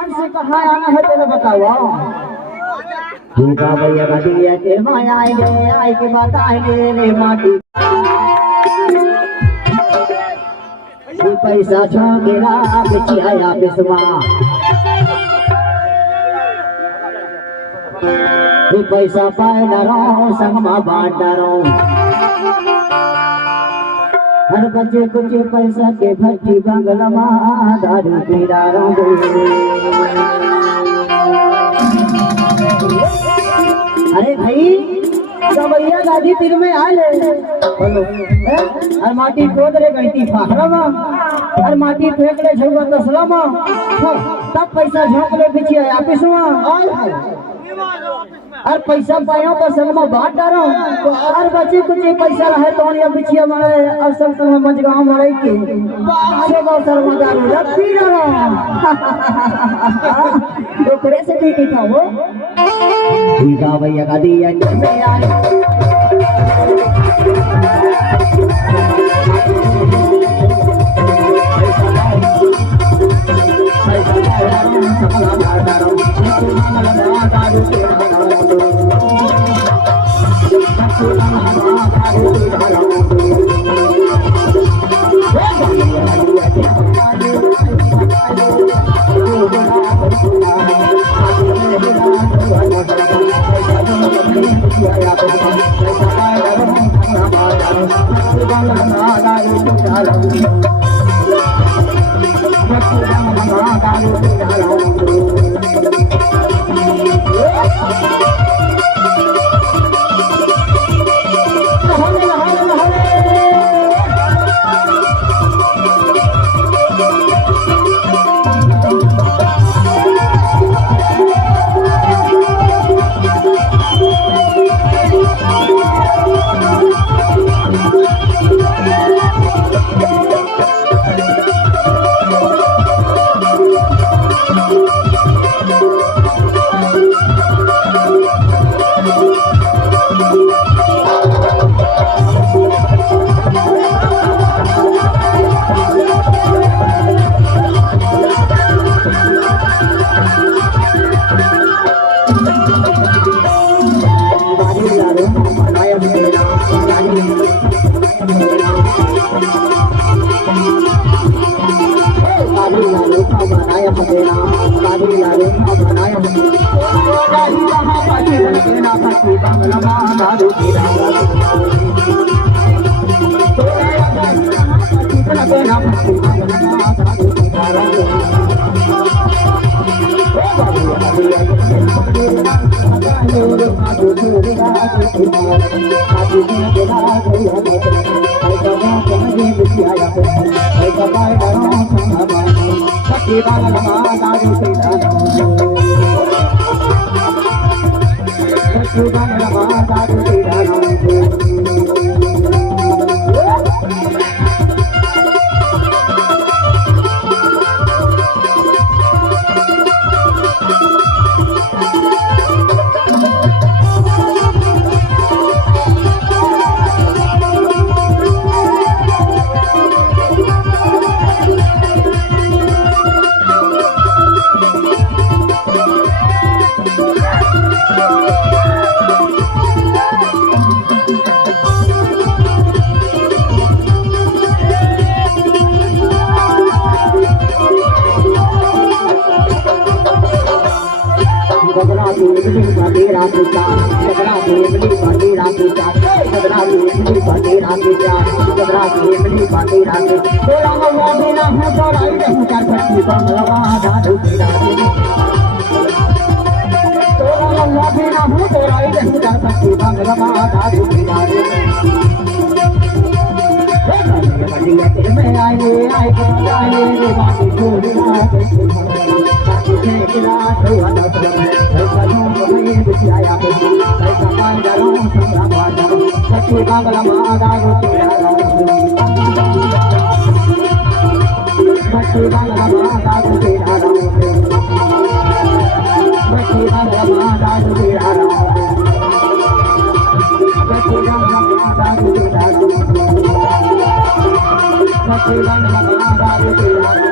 Demand से कहाँ आना है तेरे बताओ। ठीक है भैया दिया के माया आएंगे आई के बात आएंगे रे माटी पैसा छोड़ेला बेचिया बेसवा पैसा पाए न रहो संगमा बांट रहो हर बच्चे कुछ पैसा के भट्टी बंगला दारू पीरा रहो। अरे भाई गवैया गाजी तीर में आले और माटी खोद रे गईती फाखरा और माटी फेंक ले झुआ तसला तब पैसा झोंक ले बिछिया ऑफिस में और पैसा पायो तो संगमा बांट डारो और बच्चे कुछ पैसा रहे तो या बिछिया मारे और सब समय मजगांव मारे के आगे बहुत शर्मा दारू रखी डारो टुकड़े से ठीक था वो ठीक है भैया का दिया में आए Thank you.